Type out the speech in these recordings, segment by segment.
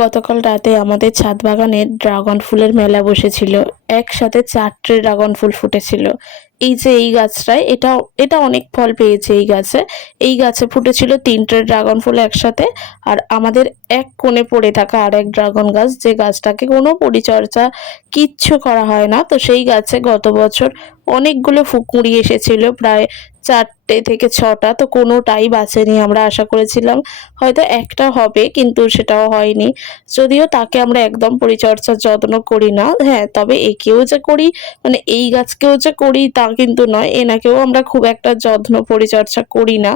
গতকাল রাতে আমাদের ছাদ বাগানে ড্রাগন ফুলের মেলা বসেছিল। একসাথে ৪ ট্রে ড্রাগন ফুল ফুটেছিল। এই যে এই গাছটায় এটা এটা অনেক ফল পেয়েছে এই গাছে। এই গাছে ফুটেছিল ৩ ট্রে ড্রাগন ফুল একসাথে। আর আমাদের এক কোণে পড়ে থাকা আরেক ড্রাগন গাছ, যে গাছটাকে কোনো পরিচর্যা কিচ্ছু করা হয় না। তো সেই গাছে গত বছর অনেকগুলো কুঁড়ি এসেছিল, প্রায় ৪ টে থেকে ৬ টা। তো কোনোটাই বাঁচেনি। আমরা আশা করেছিলাম হয়তো একটা হবে, কিন্তু সেটাও হয়নি। যদিও তাকে আমরা একদম পরিচর্যার যত্ন করি না। হ্যাঁ, তবে একেও যে করি, মানে এই গাছকেও যে করি তা কিন্তু নয়। এনাকেও আমরা খুব একটা যত্ন পরিচর্যা করি না।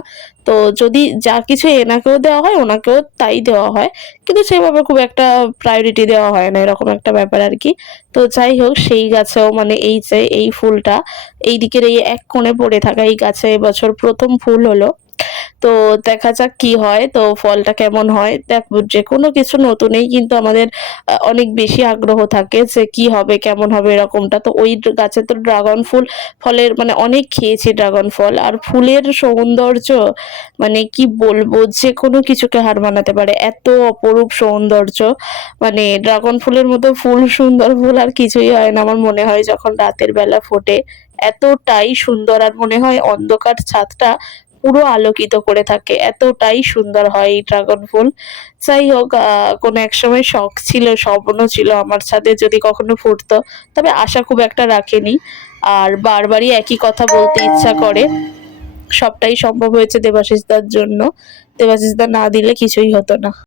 তো যদি যা কিছু এনাকেও দেওয়া হয় ওনাকেও তাই দেওয়া হয়। কিন্তু সেভাবে খুব একটা প্রায়োরিটি দেওয়া হয় না, এরকম একটা ব্যাপার আরকি। তো যাই হোক, সেই গাছেও মানে এই যে এই ফুলটা এই দিকের এই এক কোণে পড়ে থাকা এই গাছে এবছর ১ম ফুল হলো। তো দেখা যাক কি হয়, তো ফলটা কেমন হয়। যেকোনো কিছু নতুনেই কিন্তু আমাদের অনেক বেশি আগ্রহ থাকে যে কি হবে, কেমন হবে এরকমটা। তো ওই গাছে তো ড্রাগন ফুল ফলের মানে অনেক খেয়েছি ড্রাগন ফল। আর ফুলের সৌন্দর্য মানে কি বলবো, যেকোনো কিছুকে হার মানাতে পারে। এত অপরূপ সৌন্দর্য, মানে ড্রাগন ফুলের মতো সুন্দর ফুল আর কিছুই হয় না আমার মনে হয় যখন রাতের বেলা ফোটে। এতটাই সুন্দর, আর মনে হয় অন্ধকার ছাদটা পুরো আলোকিত করে থাকে। এতটাই সুন্দর হয় এই ড্রাগন ফুল। যাই হোক, কোনো এক সময় শখ ছিল, স্বপ্ন ছিল আমার ছাদে যদি কখনো ফুটতো। তবে আশা খুব একটা রাখিনি। আর বারবারই একই কথা বলতে ইচ্ছা করে। সবটাই সম্ভব হয়েছে দেবাশিস দার জন্য। দেবাশিস দা না দিলে কিছুই হতো না।